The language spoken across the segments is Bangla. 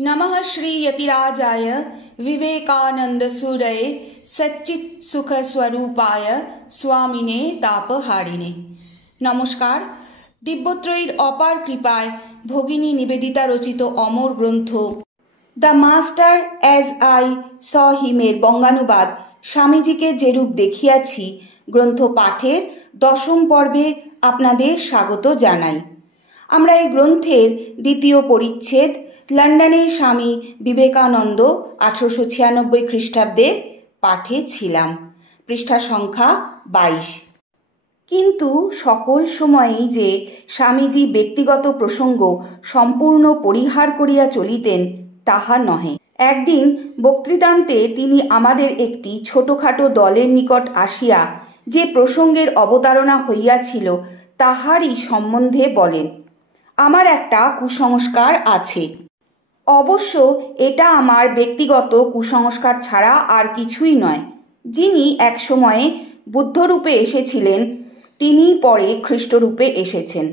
नमः श्री यतिराजाय विवेकानंद सूरये सच्चित सुख स्वरूपाय स्वामिने तापहारिणे। নমস্কার। দিব্যত্রয়ীর অপার কৃপায় ভগিনী নিবেদিতা রচিত অমর গ্রন্থ the master as I saw হিমের বঙ্গানুবাদ স্বামীজিকে যেরূপ দেখিয়াছি গ্রন্থ পাঠের 10ম পর্বে আপনাদের স্বাগত জানাই। আমরা এই গ্রন্থের দ্বিতীয় পরিচ্ছেদ লন্ডনে স্বামী বিবেকানন্দ 1896 খ্রিস্টাব্দে পাঠে ছিলাম। পৃষ্ঠা সংখ্যা 22। কিন্তু সকল সময়েই যে স্বামীজি ব্যক্তিগত প্রসঙ্গ সম্পূর্ণ পরিহার করিয়া চলিতেন তাহা নহে। একদিন বক্তৃতান্তে তিনি আমাদের একটি ছোটখাটো দলের নিকট আসিয়া যে প্রসঙ্গের অবতারণা হইয়াছিল তাহারই সম্বন্ধে বলেন, আমার একটা কুসংস্কার আছে। অবশ্য এটা আমার ব্যক্তিগত কুসংস্কার ছাড়া আর কিছুই নয়। যিনি এক সময়ে বুদ্ধরূপে এসেছিলেন তিনি পরে খ্রিস্টরূপে এসেছেন।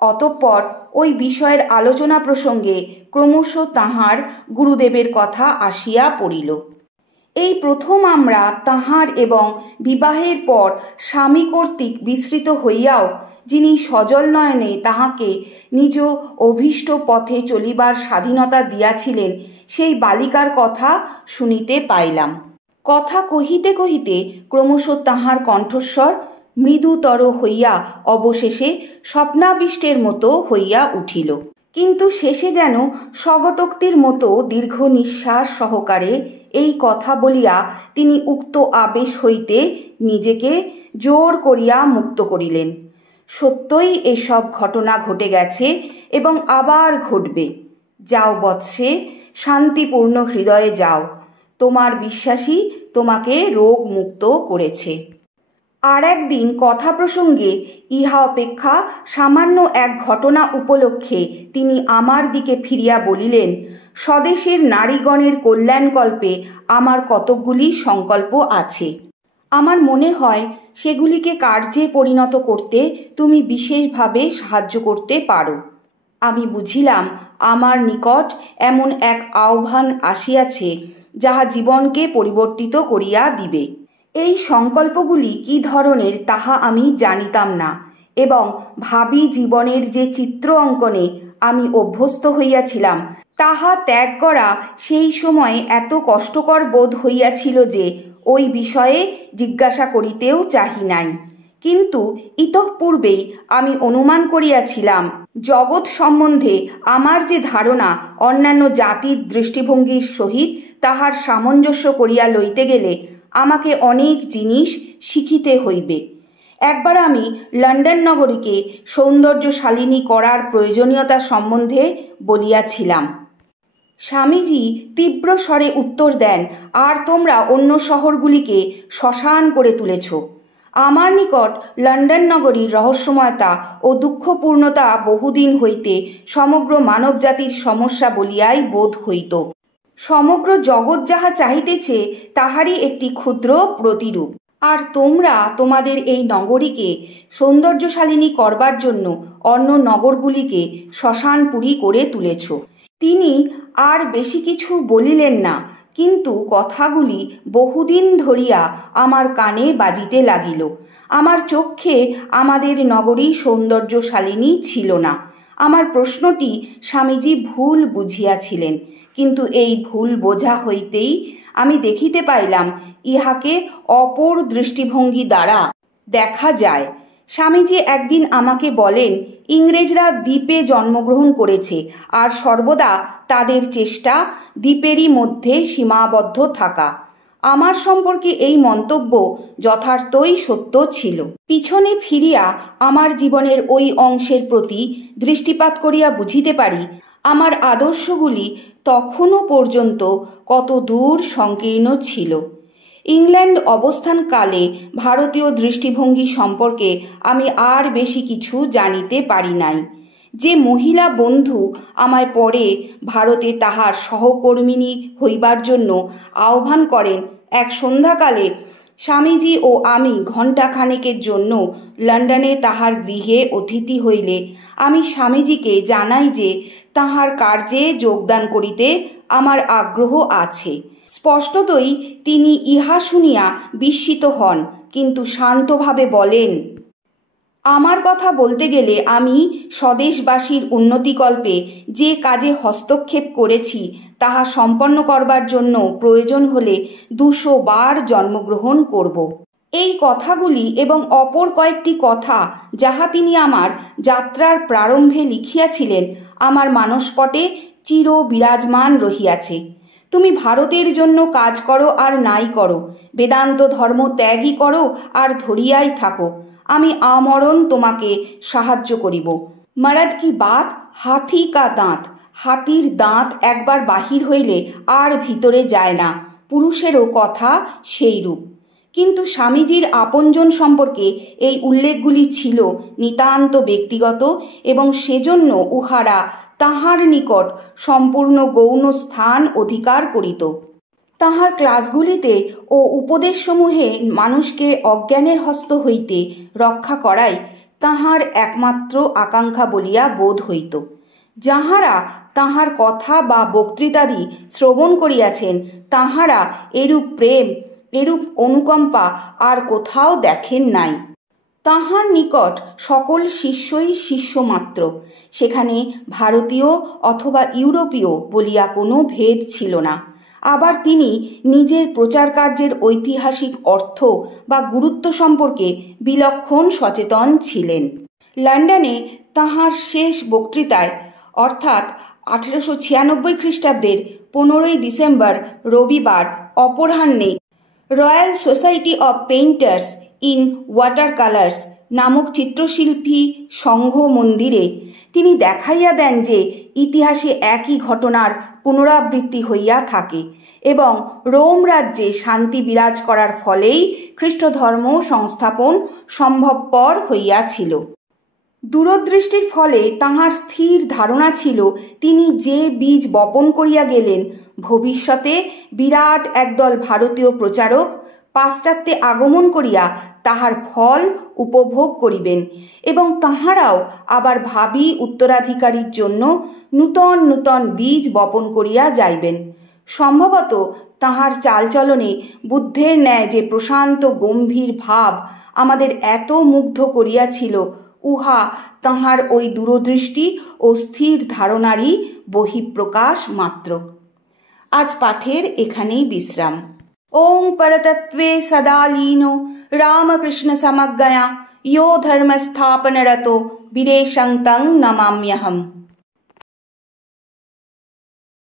অতঃপর ওই বিষয়ের আলোচনা প্রসঙ্গে ক্রমশ তাঁহার গুরুদেবের কথা আসিয়া পড়িল। এই প্রথম আমরা তাঁহার এবং বিবাহের পর স্বামী কর্তৃক বিস্মৃত হইয়াও যিনি সজল নয়নে তাহাকে নিজ অভীষ্ট পথে চলিবার স্বাধীনতা দিয়াছিলেন সেই বালিকার কথা শুনিতে পাইলাম। কথা কহিতে কহিতে ক্রমশ তাঁহার কণ্ঠস্বর মৃদুতর হইয়া অবশেষে স্বপ্নাবিষ্টের মতো হইয়া উঠিল। কিন্তু শেষে যেন স্বগতোক্তির মতো দীর্ঘ নিঃশ্বাস সহকারে এই কথা বলিয়া তিনি উক্ত আবেশ হইতে নিজেকে জোর করিয়া মুক্ত করিলেন। সত্যই এসব ঘটনা ঘটে গেছে এবং আবার ঘটবে। যাও বৎসে, শান্তিপূর্ণ হৃদয়ে যাও, তোমার বিশ্বাসী তোমাকে রোগ মুক্ত করেছে। আর একদিন কথা প্রসঙ্গে ইহা অপেক্ষা সামান্য এক ঘটনা উপলক্ষে তিনি আমার দিকে ফিরিয়া বলিলেন, স্বদেশের নারীগণের কল্যাণকল্পে আমার কতকগুলি সংকল্প আছে। আমার মনে হয় সেগুলিকে কার্যে পরিণত করতে তুমি বিশেষভাবে সাহায্য করতে পারো। আমি বুঝিলাম আমার নিকট এমন এক আহ্বান আসিয়াছে যাহা জীবনকে পরিবর্তিত করিয়া দিবে। এই সংকল্পগুলি কি ধরনের তাহা আমি জানিতাম না এবং ভাবী জীবনের যে চিত্র অঙ্কনে আমি অভ্যস্ত হইয়াছিলাম তাহা ত্যাগ করা সেই সময়ে এত কষ্টকর বোধ হইয়াছিল যে ওই বিষয়ে জিজ্ঞাসা করিতেও চাহি নাই। কিন্তু ইতঃপূর্বেই আমি অনুমান করিয়াছিলাম জগৎ সম্বন্ধে আমার যে ধারণা অন্যান্য জাতির দৃষ্টিভঙ্গির সহিত তাহার সামঞ্জস্য করিয়া লইতে গেলে আমাকে অনেক জিনিস শিখিতে হইবে। একবার আমি লন্ডন নগরীকে সৌন্দর্যশালিনী করার প্রয়োজনীয়তা সম্বন্ধে বলিয়াছিলাম। স্বামীজি তীব্র স্বরে উত্তর দেন, আর তোমরা অন্য শহরগুলিকে শ্মশান করে তুলেছ। আমার নিকট লন্ডন নগরীর রহস্যময়তা ও দুঃখপূর্ণতা বহুদিন হইতে সমগ্র মানবজাতির সমস্যা বলিয়াই বোধ হইত। সমগ্র জগৎ যাহা চাহিতেছে তাহারই একটি ক্ষুদ্র প্রতিরূপ। আর তোমরা তোমাদের এই নগরীকে সৌন্দর্যশালিনী করবার জন্য অন্য নগরগুলিকে শ্মশানপুরী করে তুলেছ। তিনি আর বেশি কিছু বলিলেন না, কিন্তু কথাগুলি বহুদিন ধরিয়া আমার কানে বাজিতে লাগিল। আমার চক্ষে আমাদের নগরী সৌন্দর্যশালিনী ছিল না। আমার প্রশ্নটি স্বামীজি ভুল বুঝিয়াছিলেন, কিন্তু এই ভুল বোঝা হইতেই আমি দেখিতে পাইলাম ইহাকে অপর দৃষ্টিভঙ্গি দ্বারা দেখা যায়। স্বামীজি একদিন আমাকে বলেন, ইংরেজরা দ্বীপে জন্মগ্রহণ করেছে আর সর্বদা তাদের চেষ্টা দ্বীপেরই মধ্যে সীমাবদ্ধ থাকা। আমার সম্পর্কে এই মন্তব্য যথার্থই সত্য ছিল। পিছনে ফিরিয়া আমার জীবনের ওই অংশের প্রতি দৃষ্টিপাত করিয়া বুঝিতে পারি আমার আদর্শগুলি তখনও পর্যন্ত কত দূর সংকীর্ণ ছিল। ইংল্যান্ড অবস্থানকালে ভারতীয় দৃষ্টিভঙ্গি সম্পর্কে আমি আর বেশি কিছু জানিতে পারি নাই। যে মহিলা বন্ধু আমায় পরে ভারতে তাহার সহকর্মিনী হইবার জন্য আহ্বান করেন, এক সন্ধ্যাকালে স্বামীজি ও আমি ঘণ্টাখানেকের জন্য লন্ডনে তাহার গৃহে অতিথি হইলে আমি স্বামীজিকে জানাই যে তাহার কার্যে যোগদান করিতে আমার আগ্রহ আছে। স্পষ্টতই তিনি ইহা শুনিয়া বিস্মিত হন, কিন্তু শান্তভাবে বলেন, আমার কথা বলতে গেলে আমি স্বদেশবাসীর উন্নতিকল্পে যে কাজে হস্তক্ষেপ করেছি তাহা সম্পন্ন করবার জন্য প্রয়োজন হলে 200 বার জন্মগ্রহণ করব। এই কথাগুলি এবং অপর কয়েকটি কথা যাহা তিনি আমার যাত্রার প্রারম্ভে লিখিয়াছিলেন আমার মানসপটে চির বিরাজমান রহিয়াছে। তুমি ভারতের জন্য কাজ করো আর নাই করো, বেদান্ত ধর্ম ত্যাগই করো আর ধরিয়াই থাকো, আমি আমরণ তোমাকে সাহায্য করিব। মরদ কি বাত হাতি কা দাঁত, হাতির দাঁত একবার বাহির হইলে আর ভিতরে যায় না, পুরুষেরও কথা সেইরূপ। কিন্তু স্বামীজির আপনজন সম্পর্কে এই উল্লেখগুলি ছিল নিতান্ত ব্যক্তিগত এবং সেজন্য উহারা তাহার নিকট সম্পূর্ণ গৌণ স্থান অধিকার করিত। তাহার ক্লাসগুলিতে ও উপদেশসমূহে মানুষকে অজ্ঞানের হস্ত হইতে রক্ষা করাই তাহার একমাত্র আকাঙ্ক্ষা বলিয়া বোধ হইত। যাহারা তাহার কথা বা বক্তৃতাদি শ্রবণ করিয়াছেন তাহারা এরূপ প্রেম, এরূপ অনুকম্পা আর কোথাও দেখেন নাই। তাহার নিকট সকল শিষ্যই শিষ্যমাত্র, সেখানে ভারতীয় অথবা ইউরোপীয় বলিয়া কোনো ভেদ ছিল না। আবার তিনি নিজের প্রচার কার্যের ঐতিহাসিক অর্থ বা গুরুত্ব সম্পর্কে বিলক্ষণ সচেতন ছিলেন। লন্ডনে তাহার শেষ বক্তৃতায় অর্থাৎ 1896 খ্রিস্টাব্দের 15 ডিসেম্বর রবিবার অপরাহ্নে royal society of painters in water colours নামক চিত্রশিল্পী সংঘ মন্দিরে তিনি দেখাইয়া দেন যে ইতিহাসে একই ঘটনার পুনরাবৃত্তি হইয়া থাকে এবং রোম রাজ্যে শান্তি বিরাজ করার ফলেই খ্রিস্টধর্ম সংস্থাপন সম্ভবপর হইয়াছিল। দূরদৃষ্টির ফলে তাহার স্থির ধারণা ছিল তিনি যে বীজ বপন করিয়া গেলেন ভবিষ্যতে বিরাট একদল ভারতীয় প্রচারক পাশ্চাত্যে আগমন করিয়া তাহার ফল উপভোগ করিবেন এবং তাহারাও আবার ভাবী উত্তরাধিকারীর জন্য নূতন নূতন বীজ বপন করিয়া যাইবেন। সম্ভবত তাহার চালচলনে বুদ্ধের ন্যায় যে প্রশান্ত গম্ভীর ভাব আমাদের এত মুগ্ধ করিয়াছিল উহা তাহার ওই দূরদৃষ্টি ও স্থির ধারণারই বহিঃপ্রকাশ মাত্র। আজ পাঠের এখানেই বিশ্রাম। ওং পরতত্ত্বে সদা লীনো রামকৃষ্ণ সমজ্ঞয়া ইয়ো ধর্মস্থাপনরতো বীরেশং তং নমাম্যহম।